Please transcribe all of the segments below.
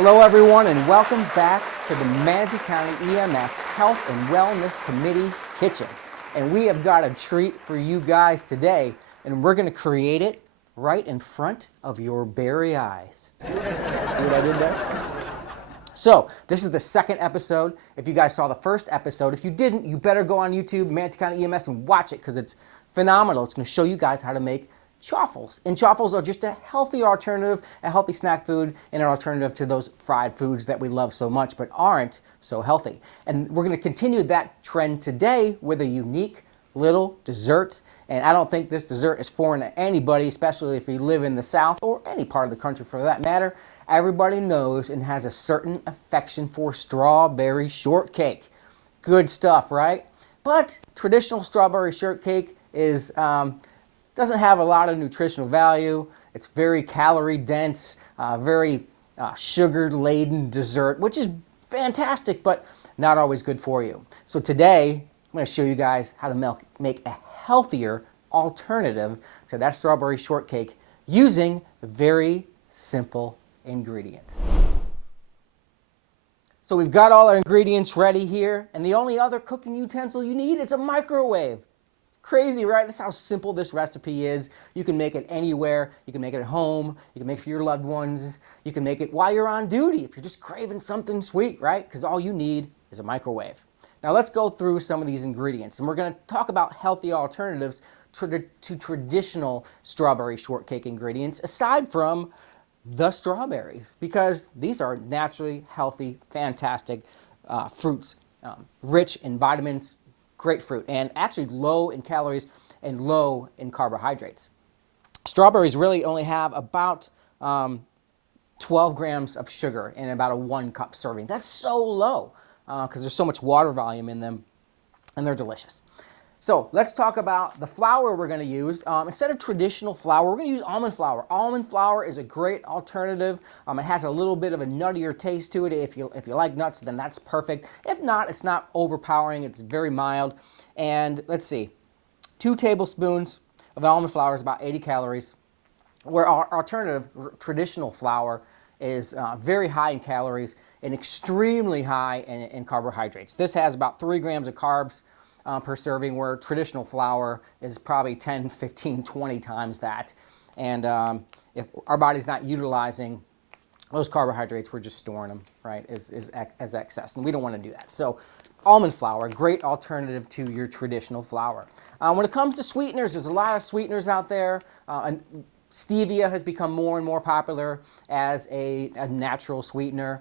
Hello everyone and welcome back to the Manatee County EMS Health and Wellness Committee Kitchen. And we have got a treat for you guys today, and we're going to create it right in front of your very eyes. See what I did there? So, this is the second episode. If you guys saw the first episode, if you didn't, you better go on YouTube, Manatee County EMS, and watch it because it's phenomenal. It's going to show you guys how to make chaffles. And chaffles are just a healthy alternative, a healthy snack food, and an alternative to those fried foods that we love so much but aren't so healthy. And we're going to continue that trend today with a unique little dessert. And I don't think this dessert is foreign to anybody, especially if you live in the South or any part of the country for that matter. Everybody knows and has a certain affection for strawberry shortcake. Good stuff, right? But traditional strawberry shortcake is doesn't have a lot of nutritional value. It's very calorie dense, very sugar-laden dessert, which is fantastic, but not always good for you. So today, I'm going to show you guys how to make a healthier alternative to that strawberry shortcake using very simple ingredients. So we've got all our ingredients ready here, and the only other cooking utensil you need is a microwave. Crazy, right? That's how simple this recipe is. You can make it anywhere. You can make it at home. You can make it for your loved ones. You can make it while you're on duty if you're just craving something sweet, right? Because all you need is a microwave. Now let's go through some of these ingredients, and we're going to talk about healthy alternatives to traditional strawberry shortcake ingredients aside from the strawberries, because these are naturally healthy, fantastic fruits, rich in vitamins, great fruit, and actually low in calories and low in carbohydrates. Strawberries really only have about 12 grams of sugar in about a 1 cup serving. That's so low because there's so much water volume in them, and they're delicious. So let's talk about the flour we're going to use. Instead of traditional flour, we're going to use almond flour. Almond flour is a great alternative. It has a little bit of a nuttier taste to it. If you like nuts, then that's perfect. If not, it's not overpowering. It's very mild. And let's see, 2 tablespoons of almond flour is about 80 calories, where our alternative, traditional flour, is very high in calories and extremely high in carbohydrates. This has about 3 grams of carbs per serving, where traditional flour is probably 10, 15, 20 times that. And if our body's not utilizing those carbohydrates, we're just storing them, right, as excess. And we don't want to do that. So almond flour, a great alternative to your traditional flour. When it comes to sweeteners, there's a lot of sweeteners out there. And stevia has become more and more popular as a natural sweetener.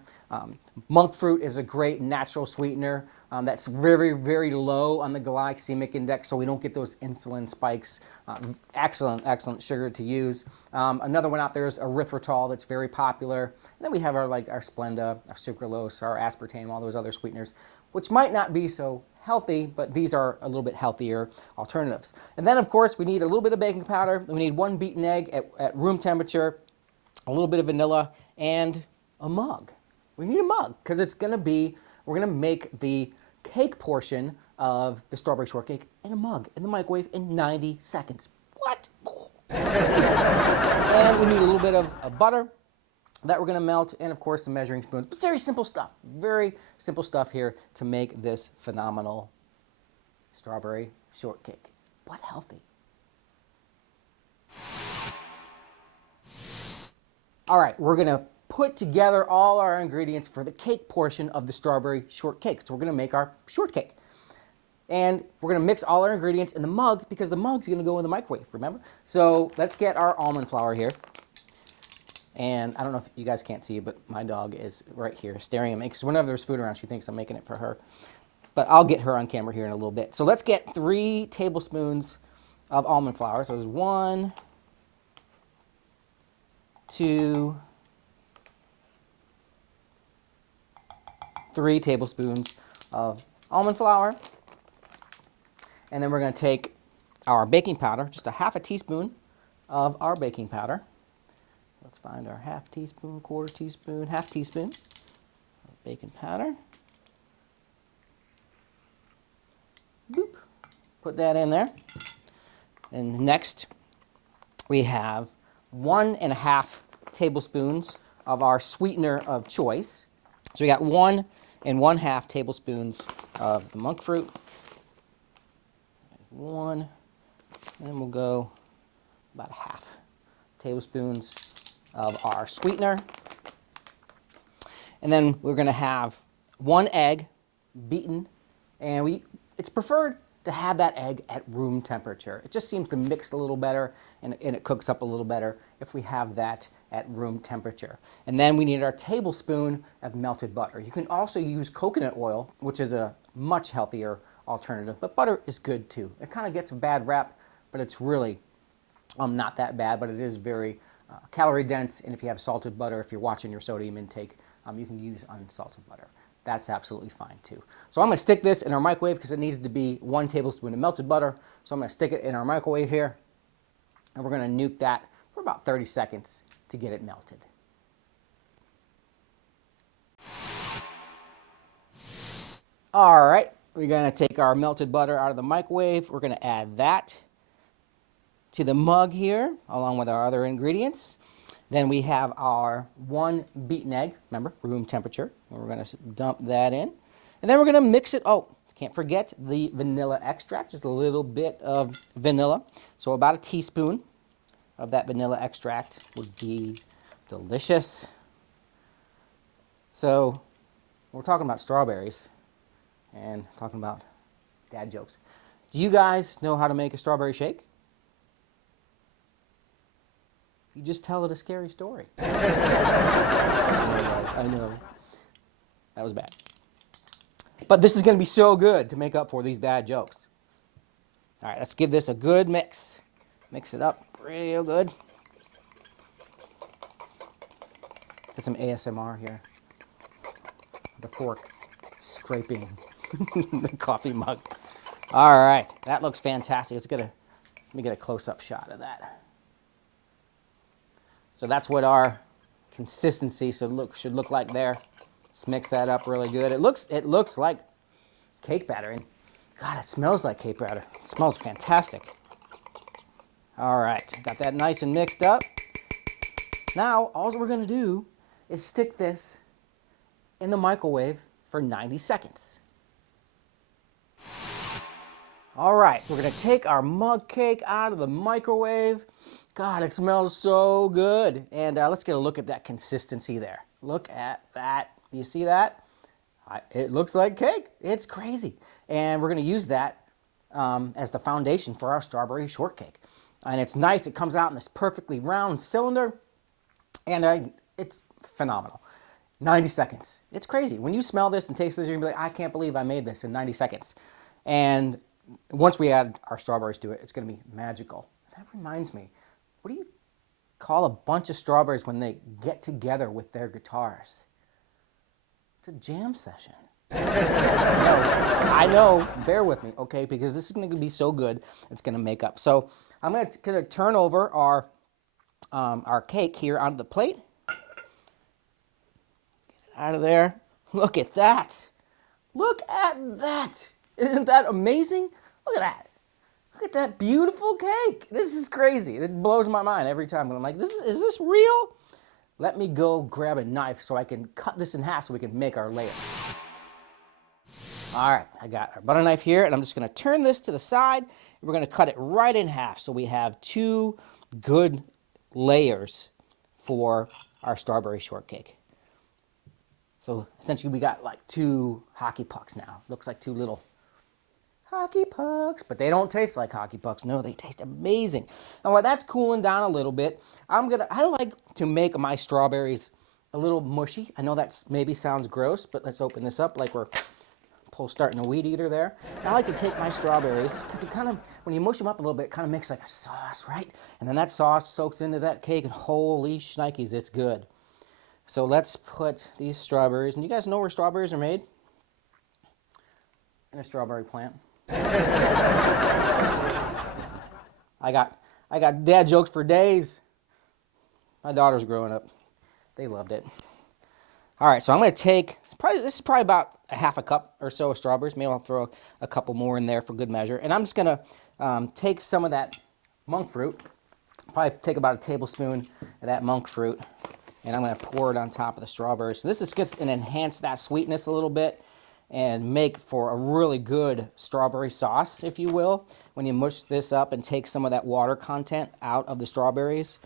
Monk fruit is a great natural sweetener that's very, very low on the glycemic index, so we don't get those insulin spikes. Excellent sugar to use. Another one out there is erythritol that's very popular. And then we have our Splenda, our sucralose, our aspartame, all those other sweeteners, which might not be so healthy, but these are a little bit healthier alternatives. And then, of course, we need a little bit of baking powder. We need 1 beaten egg at room temperature, a little bit of vanilla, and a mug. We need a mug because we're going to make the cake portion of the strawberry shortcake in a mug in the microwave in 90 seconds. What? And we need a little bit of butter that we're going to melt, and of course some measuring spoons. But very simple stuff here to make this phenomenal strawberry shortcake. But healthy. All right, we're going to put together all our ingredients for the cake portion of the strawberry shortcake. So we're going to make our shortcake. And we're going to mix all our ingredients in the mug because the mug's going to go in the microwave, remember? So let's get our almond flour here. And I don't know if you guys can't see, but my dog is right here staring at me because whenever there's food around, she thinks I'm making it for her. But I'll get her on camera here in a little bit. So let's get 3 tablespoons of almond flour. So there's 1, 2, 3 tablespoons of almond flour. And then we're going to take our baking powder, just a half a teaspoon of our baking powder. Let's find our half teaspoon, quarter teaspoon, half teaspoon of baking powder. Boop. Put that in there. And next we have 1.5 tablespoons of our sweetener of choice. So we got 1 1/2 tablespoons of the monk fruit. 1, and we'll go about 1/2 tablespoons of our sweetener. And then we're going to have 1 egg beaten, and it's preferred to have that egg at room temperature. It just seems to mix a little better, and it cooks up a little better if we have that at room temperature. And then we need our tablespoon of melted butter. You can also use coconut oil, which is a much healthier alternative, but butter is good too. It kind of gets a bad rap, but it's really not that bad, but it is very calorie dense, and if you have salted butter, if you're watching your sodium intake, you can use unsalted butter. That's absolutely fine too. So I'm going to stick this in our microwave because it needs to be 1 tablespoon of melted butter. So I'm going to stick it in our microwave here, and we're going to nuke that for about 30 seconds to get it melted. All right, we're going to take our melted butter out of the microwave. We're going to add that to the mug here, along with our other ingredients. Then we have our 1 beaten egg, remember, room temperature. And we're going to dump that in. And then we're going to mix it. Oh, can't forget the vanilla extract, just a little bit of vanilla. So about a teaspoon of that vanilla extract would be delicious. So we're talking about strawberries and talking about dad jokes. Do you guys know how to make a strawberry shake? You just tell it a scary story. I know. That was bad. But this is going to be so good to make up for these bad jokes. All right, let's give this a good mix. Mix it up real good. Get some ASMR here. The fork scraping the coffee mug. All right, that looks fantastic. Let me get a close-up shot of that. So that's what our consistency should look like there. Let's mix that up really good. It looks like cake batter, and God, it smells like cake batter. It smells fantastic. All right, got that nice and mixed up. Now, all we're going to do is stick this in the microwave for 90 seconds. All right, we're going to take our mug cake out of the microwave. God, it smells so good. And let's get a look at that consistency there. Look at that. You see that? It looks like cake. It's crazy. And we're going to use that as the foundation for our strawberry shortcake. And it's nice. It comes out in this perfectly round cylinder. And it's phenomenal. 90 seconds. It's crazy. When you smell this and taste this, you're going to be like, I can't believe I made this in 90 seconds. And once we add our strawberries to it, it's going to be magical. That reminds me. What do you call a bunch of strawberries when they get together with their guitars? It's a jam session. I know, bear with me, okay, because this is going to be so good, it's going to make up. So I'm going to turn over our cake here onto the plate. Get it out of there. Look at that. Look at that. Isn't that amazing? Look at that. Look at that beautiful cake. This is crazy. It blows my mind every time. I'm like, is this real? Let me go grab a knife so I can cut this in half so we can make our layers. All right, I got our butter knife here, and I'm just going to turn this to the side. And we're going to cut it right in half so we have 2 good layers for our strawberry shortcake. So essentially we got like 2 hockey pucks now. Looks like 2 little hockey pucks, but they don't taste like hockey pucks. No, they taste amazing. And while that's cooling down a little bit, I like to make my strawberries a little mushy. I know that maybe sounds gross, but let's open this up like we're starting a weed eater there. And I like to take my strawberries, because it kind of, when you mush them up a little bit, it kind of makes like a sauce, right? And then that sauce soaks into that cake, and holy shnikes, it's good. So let's put these strawberries, and you guys know where strawberries are made? In a strawberry plant. I got dad jokes for days. My daughter's growing up. They loved it. All right, so I'm going to take, this is probably about a half a cup or so of strawberries. Maybe I'll throw a couple more in there for good measure. And I'm just going to take some of that monk fruit, probably take about a tablespoon of that monk fruit, and I'm going to pour it on top of the strawberries. So this is going to enhance that sweetness a little bit and make for a really good strawberry sauce, if you will, when you mush this up and take some of that water content out of the strawberries,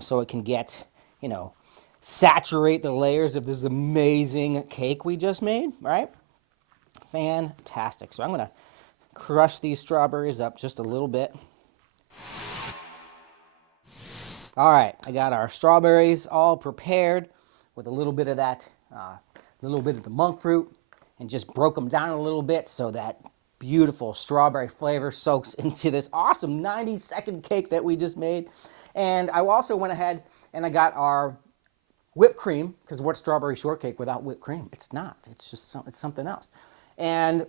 so it can get, you know, saturate the layers of this amazing cake we just made, right? Fantastic. So I'm going to crush these strawberries up just a little bit. All right, I got our strawberries all prepared with a little bit of that, the monk fruit, and just broke them down a little bit so that beautiful strawberry flavor soaks into this awesome 90-second cake that we just made. And I also went ahead and I got our whipped cream, because what's strawberry shortcake without whipped cream? It's not. It's just it's something else. And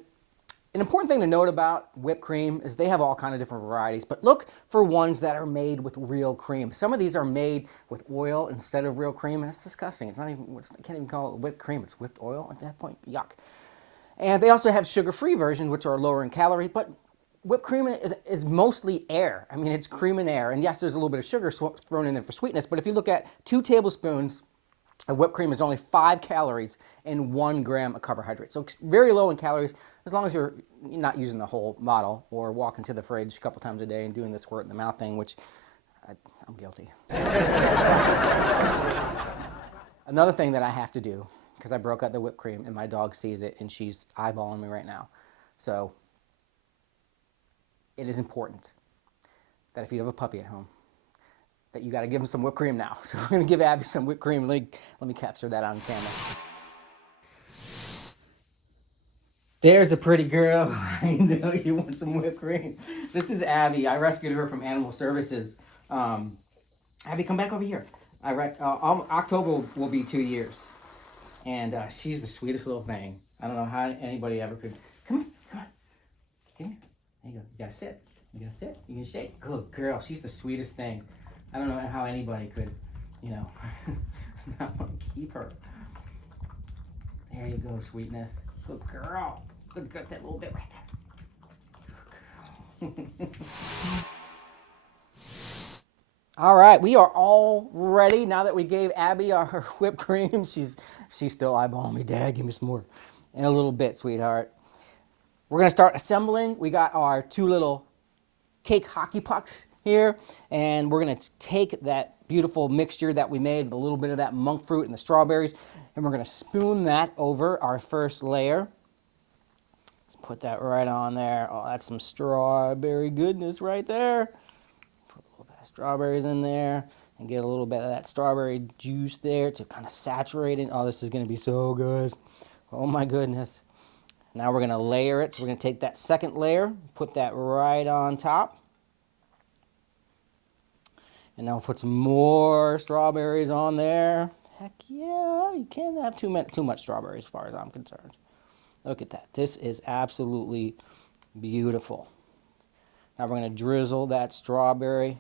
an important thing to note about whipped cream is they have all kind of different varieties, but look for ones that are made with real cream. Some of these are made with oil instead of real cream, and it's disgusting. It's not even, I can't even call it whipped cream. It's whipped oil at that point. Yuck. And they also have sugar-free versions, which are lower in calorie, but whipped cream is mostly air. I mean, it's cream and air. And yes, there's a little bit of sugar thrown in there for sweetness, but if you look at 2 tablespoons of whipped cream is only 5 calories and 1 gram of carbohydrate. So very low in calories, as long as you're not using the whole bottle or walking to the fridge a couple times a day and doing the squirt in the mouth thing, which I'm guilty. Another thing that I have to do, because I broke out the whipped cream and my dog sees it and she's eyeballing me right now. So it is important that if you have a puppy at home, that you got to give him some whipped cream now. So we're going to give Abby some whipped cream. Let me capture that on camera. There's a pretty girl. I know you want some whipped cream. This is Abby. I rescued her from Animal Services. Abby, come back over here. October will be 2 years. And she's the sweetest little thing. I don't know how anybody ever could. Come on. Come here. There you go. You got to sit. You can shake. Good girl. She's the sweetest thing. I don't know how anybody could, not want to keep her. There you go, sweetness. Good girl. Good, that little bit right there. Good girl. All right, we are all ready now that we gave Abby our whipped cream. She's still eyeballing me. Dad, give me some more. In a little bit, sweetheart. We're going to start assembling. We got our 2 little cake hockey pucks here, and we're going to take that beautiful mixture that we made with a little bit of that monk fruit and the strawberries, and we're going to spoon that over our first layer. Let's put that right on there. Oh, that's some strawberry goodness right there. Put a little bit of strawberries in there and get a little bit of that strawberry juice there to kind of saturate it. Oh, this is going to be so good. Oh my goodness. Now we're going to layer it. So we're going to take that second layer, put that right on top. And now we'll put some more strawberries on there. Heck yeah, you can't have too much strawberries as far as I'm concerned. Look at that. This is absolutely beautiful. Now we're going to drizzle that strawberry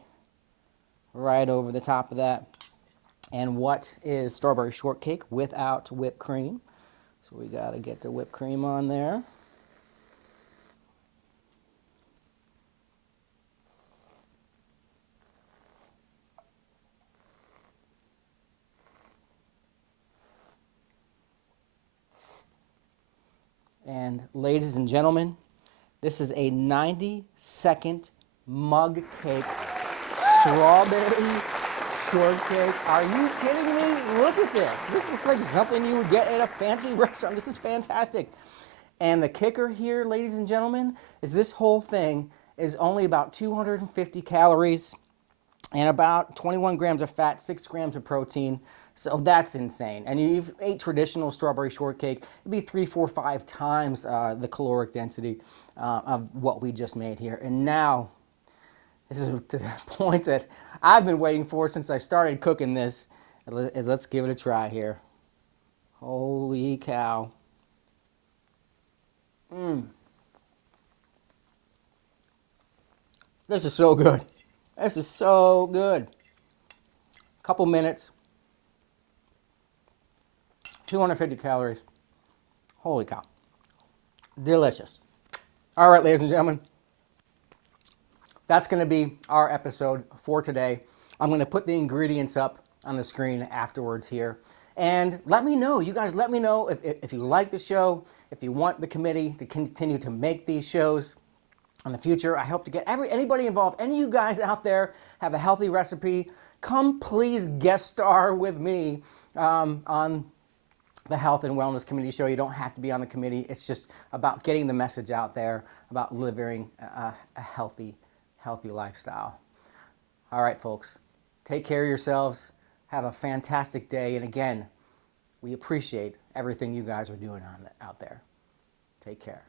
right over the top of that. And what is strawberry shortcake without whipped cream? So we got to get the whipped cream on there. And ladies and gentlemen, this is a 90-second mug cake, strawberry shortcake. Are you kidding me? Look at this. This looks like something you would get at a fancy restaurant. This is fantastic. And the kicker here, ladies and gentlemen, is this whole thing is only about 250 calories and about 21 grams of fat, 6 grams of protein. So that's insane. And you've ate traditional strawberry shortcake, it'd be 3, 4, 5 times the caloric density of what we just made here. And now, this is to the point that I've been waiting for since I started cooking this. Let's give it a try here. Holy cow. This is so good. This is so good. Couple minutes. 250 calories. Holy cow. Delicious. All right, ladies and gentlemen. That's going to be our episode for today. I'm going to put the ingredients up on the screen afterwards here. And let me know, you guys let me know if you like the show, if you want the committee to continue to make these shows in the future. I hope to get anybody involved. Any of you guys out there have a healthy recipe, come please guest star with me on the Health and Wellness Committee show. You don't have to be on the committee. It's just about getting the message out there about living a healthy lifestyle. All right, folks, take care of yourselves. Have a fantastic day. And again, we appreciate everything you guys are doing out there. Take care.